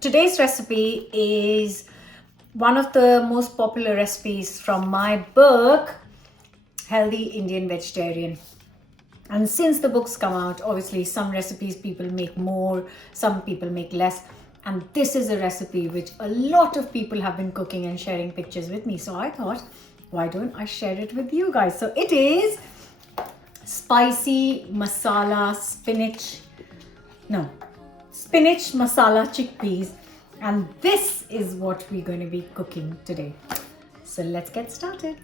Today's recipe is one of the most popular recipes from my book, Healthy Indian Vegetarian. And since the book's come out, obviously some recipes people make more, some people make less. And this is a recipe which a lot of people have been cooking and sharing pictures with me. So I thought, why don't I share it with you guys? So it is spicy masala spinach masala chickpeas, and this is what we're going to be cooking today. So let's get started.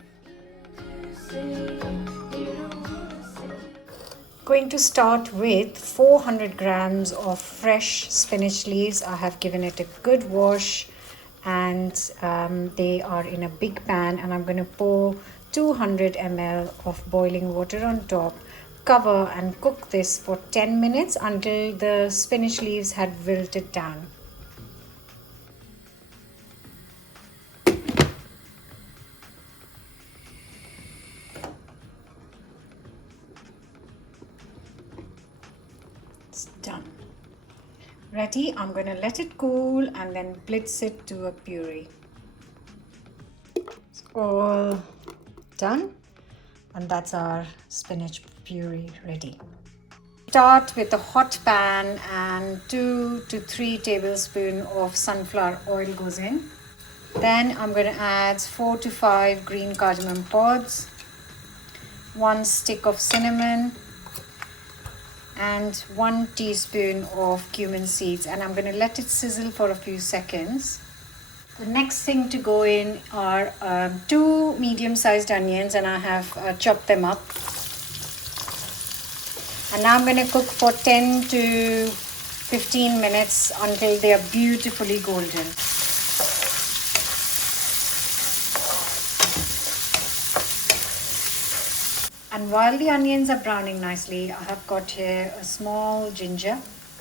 Going to start with 400 grams of fresh spinach leaves. I have given it a good wash, and they are in a big pan, and I'm going to pour 200 ml of boiling water on top. Cover and cook this for 10 minutes until the spinach leaves had wilted down. It's done. Ready? I'm going to let it cool and then blitz it to a puree. It's all done, and that's our spinach puree ready. Start with a hot pan and 2 to 3 tablespoons of sunflower oil goes in. Then I'm going to add 4 to 5 green cardamom pods, 1 stick of cinnamon, and 1 teaspoon of cumin seeds, and I'm going to let it sizzle for a few seconds. The next thing to go in are 2 medium-sized onions, and I have chopped them up. And now I'm going to cook for 10 to 15 minutes until they are beautifully golden. And while the onions are browning nicely, I have got here a small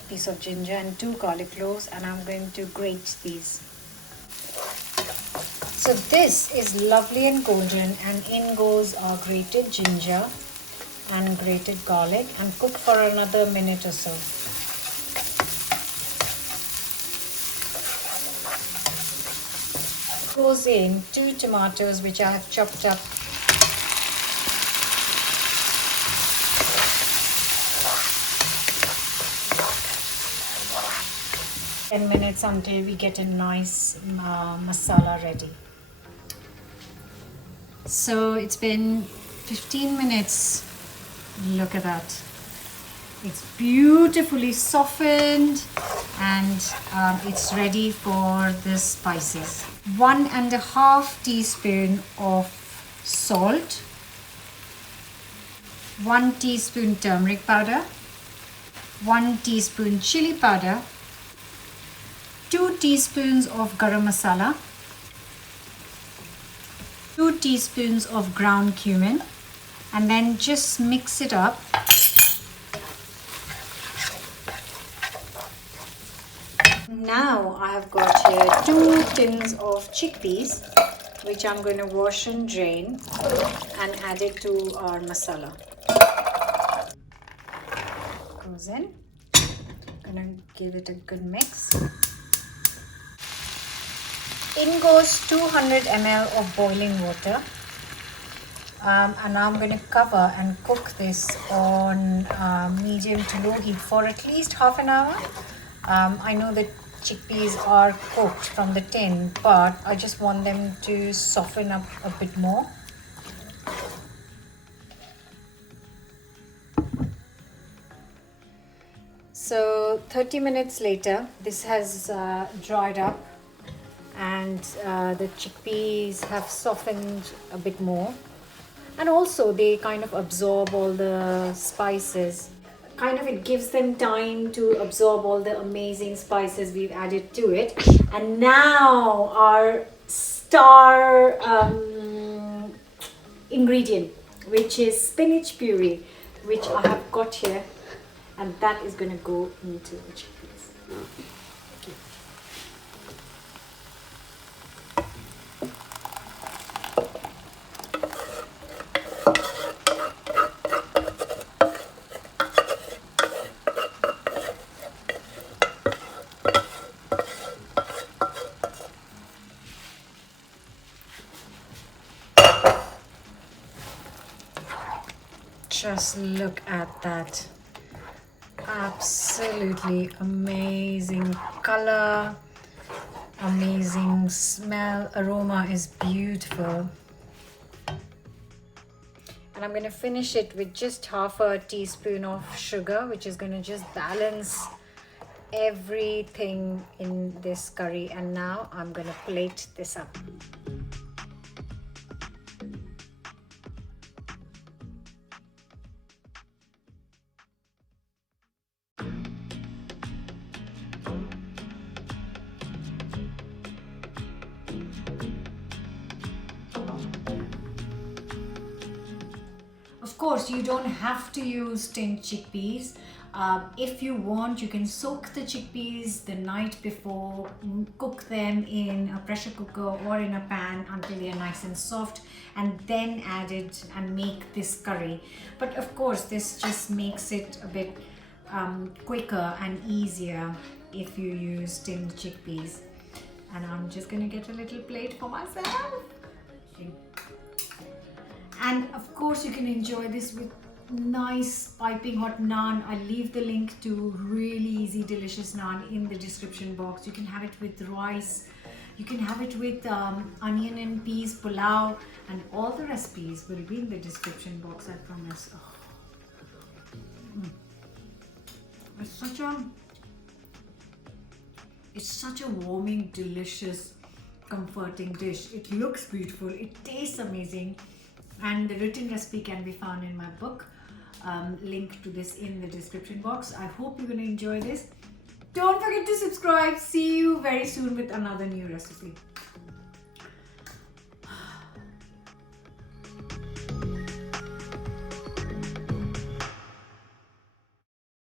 piece of ginger and 2 garlic cloves, and I'm going to grate these. So this is lovely and golden, and in goes our grated ginger and grated garlic, and cook for another minute or so. Goes in 2 tomatoes which I have chopped up. Ten minutes until we get a nice masala ready. So it's been 15 minutes. Look at that. It's beautifully softened, and it's ready for the spices. 1.5 teaspoon of salt, 1 teaspoon turmeric powder, 1 teaspoon chili powder, 2 teaspoons of garam masala, 2 teaspoons of ground cumin, and then just mix it up. Now I have got here 2 tins of chickpeas, which I'm going to wash and drain and add it to our masala. Goes in. Gonna give it a good mix. In goes 200 ml of boiling water. And now I'm going to cover and cook this on medium to low heat for at least half an hour. I know that chickpeas are cooked from the tin, but I just want them to soften up a bit more. So 30 minutes later, this has dried up, and the chickpeas have softened a bit more. And also they kind of absorb all the spices. It gives them time to absorb all the amazing spices we've added to it. And now our star ingredient, which is spinach puree, which I have got here, and that is going to go into the chickpeas. Just look at that. Absolutely amazing color, amazing smell, aroma is beautiful. And I'm going to finish it with just half a teaspoon of sugar, which is going to just balance everything in this curry. And now I'm going to plate this up. Of course, you don't have to use tinned chickpeas. If you want, you can soak the chickpeas the night before, cook them in a pressure cooker or in a pan until they are nice and soft, and then add it and make this curry. But of course, this just makes it a bit quicker and easier if you use tinned chickpeas. And I'm just gonna get a little plate for myself. And of course, you can enjoy this with nice piping hot naan. I'll leave the link to really easy delicious naan in the description box. You can have it with rice, you can have it with onion and peas pulao, and all the recipes will be in the description box, I promise. It's such a warming, delicious, comforting dish. It looks beautiful, it tastes amazing, and the written recipe can be found in my book. Link to this in the description box. I hope you're going to enjoy this. Don't forget to subscribe. See you very soon with another new recipe.